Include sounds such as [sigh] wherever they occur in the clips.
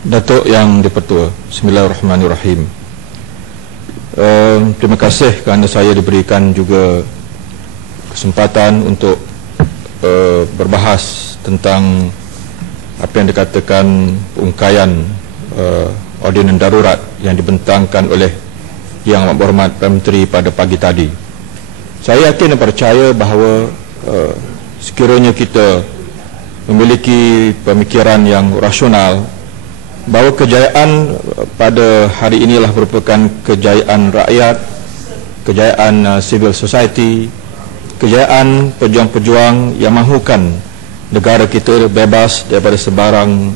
Datuk Yang Dipertua Bismillahirrahmanirrahim uh, Terima kasih kerana saya diberikan juga kesempatan untuk uh, berbahas tentang apa yang dikatakan ungkayan uh, ordinan darurat yang dibentangkan oleh Yang Amat Berhormat Menteri pada pagi tadi. Saya yakin dan percaya bahawa uh, sekiranya kita memiliki pemikiran yang rasional bahawa kejayaan pada hari inilah merupakan kejayaan rakyat, kejayaan uh, civil society, kejayaan pejuang-pejuang yang mahukan negara kita bebas daripada sebarang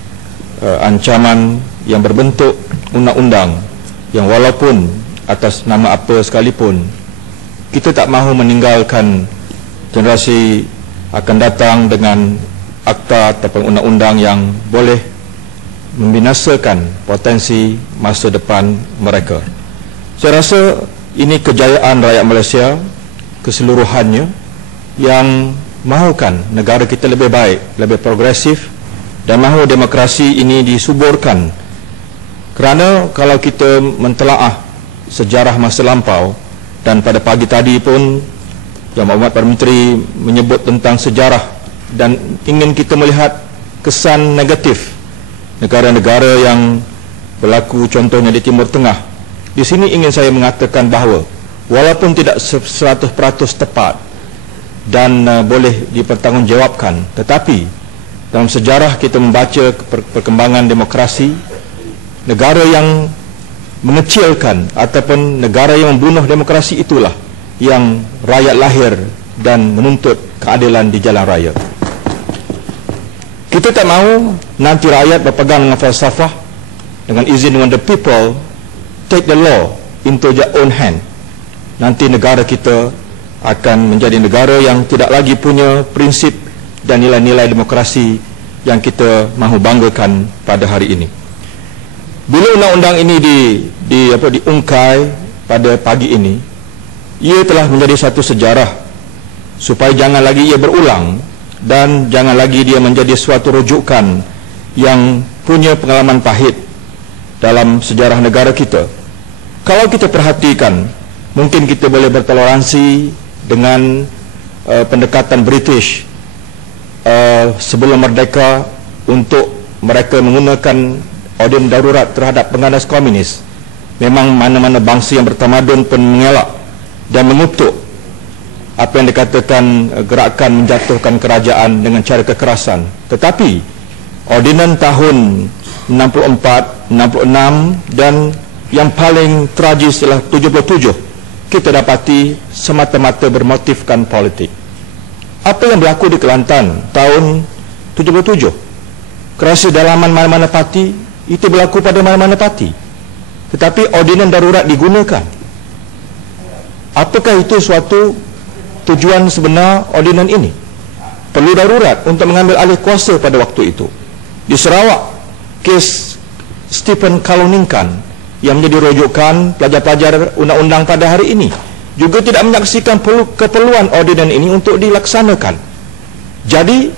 uh, ancaman yang berbentuk undang-undang yang walaupun atas nama apa sekalipun kita tak mahu meninggalkan generasi akan datang dengan akta ataupun undang-undang yang boleh membinasakan potensi masa depan mereka. Saya rasa ini kejayaan rakyat Malaysia keseluruhannya yang mahukan negara kita lebih baik, lebih progresif dan mahu demokrasi ini disuburkan kerana kalau kita mentelaah sejarah masa lampau dan pada pagi tadi pun Yang Muhammad Perdana Menteri menyebut tentang sejarah dan ingin kita melihat kesan negatif negara-negara yang berlaku contohnya di Timur Tengah. Di sini ingin saya mengatakan bahawa walaupun tidak 100% tepat dan uh, boleh dipertanggungjawabkan tetapi dalam sejarah kita membaca perkembangan demokrasi negara yang mengecilkan ataupun negara yang membunuh demokrasi itulah yang rakyat lahir dan menuntut keadilan di jalan raya. Kita tak mahu nanti rakyat berpegang dengan falsafah dengan izin when the people take the law into their own hand. Nanti negara kita akan menjadi negara yang tidak lagi punya prinsip dan nilai-nilai demokrasi yang kita mahu banggakan pada hari ini. Bila undang-undang ini di, di apa diungkai pada pagi ini, ia telah menjadi satu sejarah supaya jangan lagi ia berulang dan jangan lagi dia menjadi suatu rujukan yang punya pengalaman pahit dalam sejarah negara kita. Kalau kita perhatikan, mungkin kita boleh bertoleransi dengan uh, pendekatan British uh, sebelum merdeka untuk mereka menggunakan order darurat terhadap penganas komunis memang mana-mana bangsa yang bertamadun pun mengelak dan mengutuk apa yang dikatakan eh, gerakan menjatuhkan kerajaan dengan cara kekerasan. Tetapi ordinan tahun 64, 66 dan yang paling tragis ialah 77 kita dapati semata-mata bermotifkan politik. Apa yang berlaku di Kelantan tahun 77 kerasi dalaman mana-mana parti itu berlaku pada mana-mana parti. Tetapi ordinan darurat digunakan. Apakah itu suatu tujuan sebenar ordinan ini. Perlu darurat untuk mengambil alih kuasa pada waktu itu. Di Sarawak kes Stephen Kaluningkan yang menjadi rujukan pelajar-pelajar undang-undang pada hari ini juga tidak menyaksikan perlu keperluan ordinan ini untuk dilaksanakan. Jadi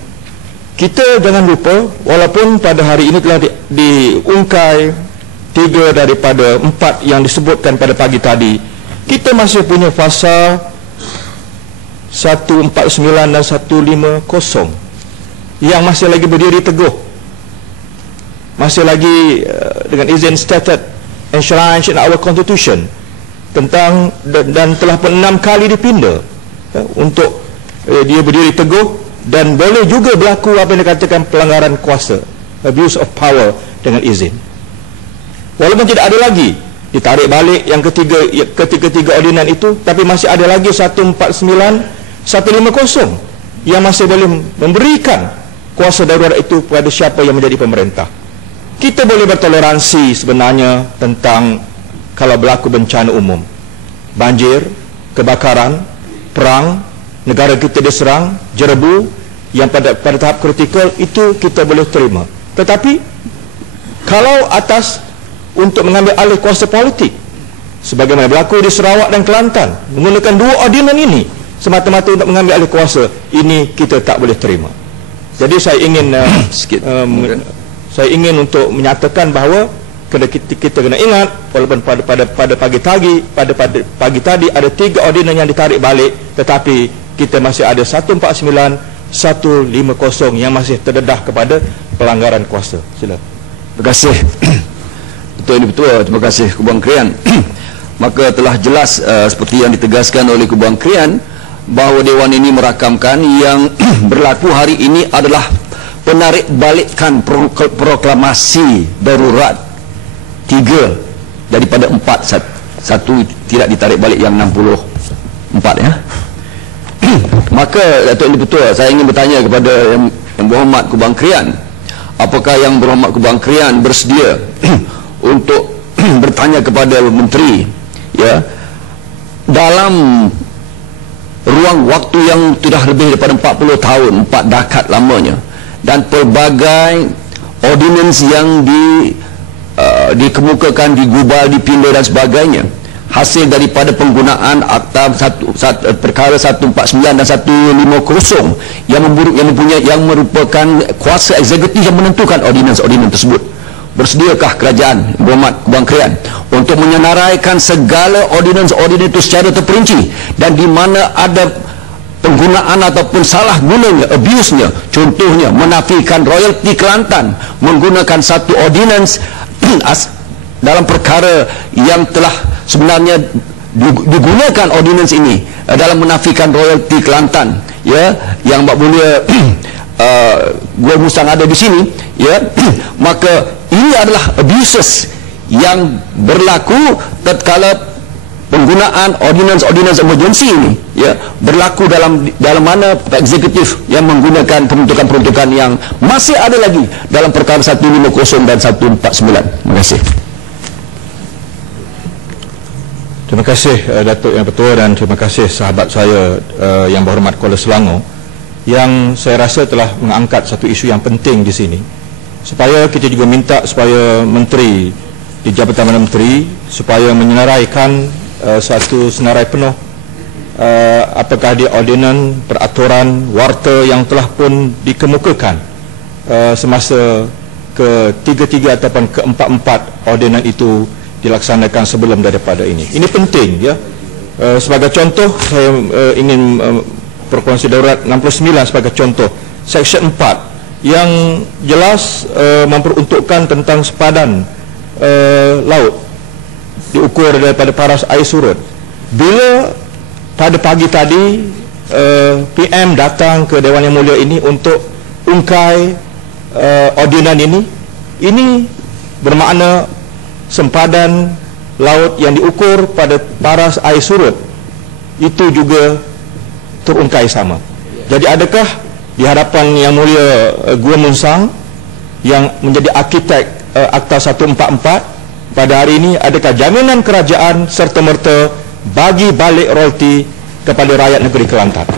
kita jangan lupa walaupun pada hari ini telah di, diungkai tiga daripada empat yang disebutkan pada pagi tadi kita masih punya fasa 149 dan 150 yang masih lagi berdiri teguh masih lagi uh, dengan izin stated enshrined in our constitution tentang dan, dan telah pun enam kali dipinda uh, untuk uh, dia berdiri teguh dan boleh juga berlaku apa yang dikatakan pelanggaran kuasa abuse of power dengan izin. Walaupun tidak ada lagi ditarik balik yang ketiga ketiga-tiga ordinan itu tapi masih ada lagi 149 150 yang masih boleh memberikan kuasa darurat itu kepada siapa yang menjadi pemerintah. Kita boleh bertoleransi sebenarnya tentang kalau berlaku bencana umum. Banjir kebakaran perang negara kita diserang jerebu yang pada pada tahap kritikal itu kita boleh terima. Tetapi kalau atas untuk mengambil alih kuasa politik sebagaimana berlaku di Sarawak dan Kelantan menggunakan dua ordinan ini semata-mata untuk mengambil alih kuasa ini kita tak boleh terima. Jadi saya ingin uh, [coughs] sikit uh, saya ingin untuk menyatakan bahawa kena kita, kita kena ingat walaupun pada pada pada pagi tadi pada pada pagi tadi ada tiga ordinan yang ditarik balik tetapi kita masih ada 149 150 yang masih terdedah kepada pelanggaran kuasa. Sila. Terima kasih. [coughs] Betul ini betul terima kasih Kubang Krian. [coughs] Maka telah jelas uh, seperti yang ditegaskan oleh Kubang Krian bahawa Dewan ini merakamkan yang [clears throat] berlaku hari ini adalah penarik balikkan proklamasi darurat tiga daripada empat. Satu tidak ditarik balik yang 64 ya. [clears throat] Maka Datuk ini betul saya ingin bertanya kepada yang, yang berhormat Kubang Krian apakah yang berhormat Kubang Krian bersedia [clears throat] untuk bertanya kepada menteri ya dalam ruang waktu yang sudah lebih daripada 40 tahun 4 dekad lamanya. Dan pelbagai ordinance yang di uh, dikemukakan digubal dipindah dan sebagainya. Hasil daripada penggunaan akta satu, satu, perkara 149 dan 150 yang yang yang merupakan kuasa eksekutif yang menentukan ordinance-ordinance tersebut bersediakah kerajaan Muhammad Bangkrian untuk menyenaraikan segala ordinance-ordinance itu secara terperinci dan di mana ada penggunaan ataupun salah gunanya, abuse-nya contohnya menafikan royalty Kelantan menggunakan satu ordinance [clears throat] dalam perkara yang telah sebenarnya digunakan ordinance ini eh, dalam menafikan royalty Kelantan ya yang Mbak Mulia uh, [clears throat] Gua Musang ada di sini ya [clears throat] maka ini adalah abuses yang berlaku tatkala penggunaan ordinance-ordinance emergency ini ya berlaku dalam dalam mana eksekutif yang menggunakan peruntukan-peruntukan yang masih ada lagi dalam perkara 150 dan 149 terima kasih. Terima kasih uh, Datuk Yang Ketua dan terima kasih sahabat saya uh, yang berhormat Kuala Selangor. Yang saya rasa telah mengangkat satu isu yang penting di sini supaya kita juga minta supaya menteri di Jabatan Menteri supaya menyenaraikan uh, satu senarai penuh uh, apakah dia ordinan peraturan warta yang telah pun dikemukakan uh, semasa ketiga-tiga ataupun keempat-empat ordinan itu dilaksanakan sebelum daripada ini. Ini penting ya. Uh, sebagai contoh saya uh, ingin uh, perkongsi daurat 69 sebagai contoh. Seksyen 4 yang jelas uh, memperuntukkan tentang sepadan uh, laut diukur daripada paras air surut. Bila pada pagi tadi uh, eh, PM datang ke Dewan Yang Mulia ini untuk ungkai uh, ordinan ini ini bermakna sempadan laut yang diukur pada paras air surut. Itu juga terungkai sama. Jadi adakah di hadapan Yang Mulia uh, Gua Munsang yang menjadi arkitek uh, Akta 144 pada hari ini adakah jaminan kerajaan serta merta bagi balik royalti kepada rakyat negeri Kelantan?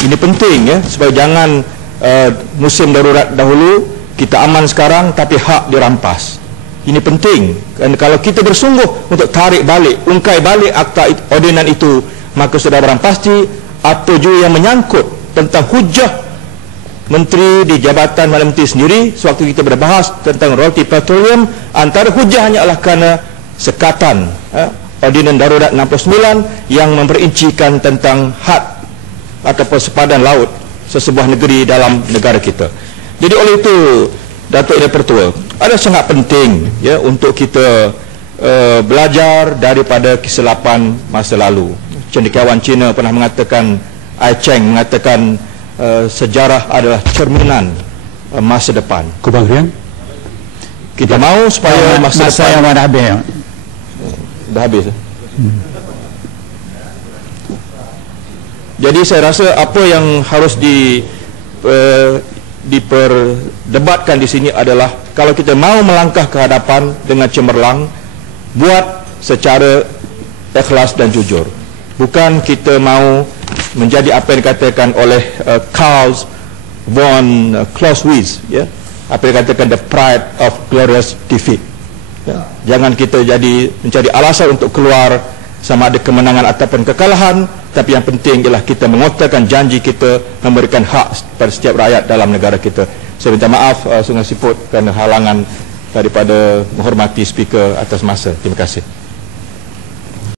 Ini penting ya supaya jangan uh, musim darurat dahulu kita aman sekarang tapi hak dirampas. Ini penting. Dan kalau kita bersungguh untuk tarik balik ungkai balik akta ordinan itu maka sudah barang pasti apa juga yang menyangkut tentang hujah menteri di jabatan Malam Menteri sendiri sewaktu kita berbahas tentang royalty petroleum antara hujah hanyalah kerana sekatan eh, ordinan darurat 69 yang memperincikan tentang had ataupun sepadan laut sesebuah negeri dalam negara kita. Jadi oleh itu Datuk Ida Pertua ada sangat penting ya untuk kita uh, belajar daripada kesilapan masa lalu. Cendekiawan Cina pernah mengatakan Ai Cheng mengatakan uh, sejarah adalah cerminan uh, masa depan. Kubang Rian? Kita mahu supaya masa, masa depan... yang dah habis. Dah habis. Hmm. Jadi saya rasa apa yang harus di uh, diperdebatkan di sini adalah kalau kita mahu melangkah ke hadapan dengan cemerlang buat secara ikhlas dan jujur bukan kita mahu menjadi apa yang dikatakan oleh uh, Carl von uh, Clausewitz ya apa yang dikatakan the pride of glorious defeat ya. jangan kita jadi mencari alasan untuk keluar sama ada kemenangan ataupun kekalahan tapi yang penting ialah kita mengotakkan janji kita memberikan hak pada setiap rakyat dalam negara kita Saya minta maaf uh, Sungai Siput kerana halangan daripada menghormati speaker atas masa. Terima kasih.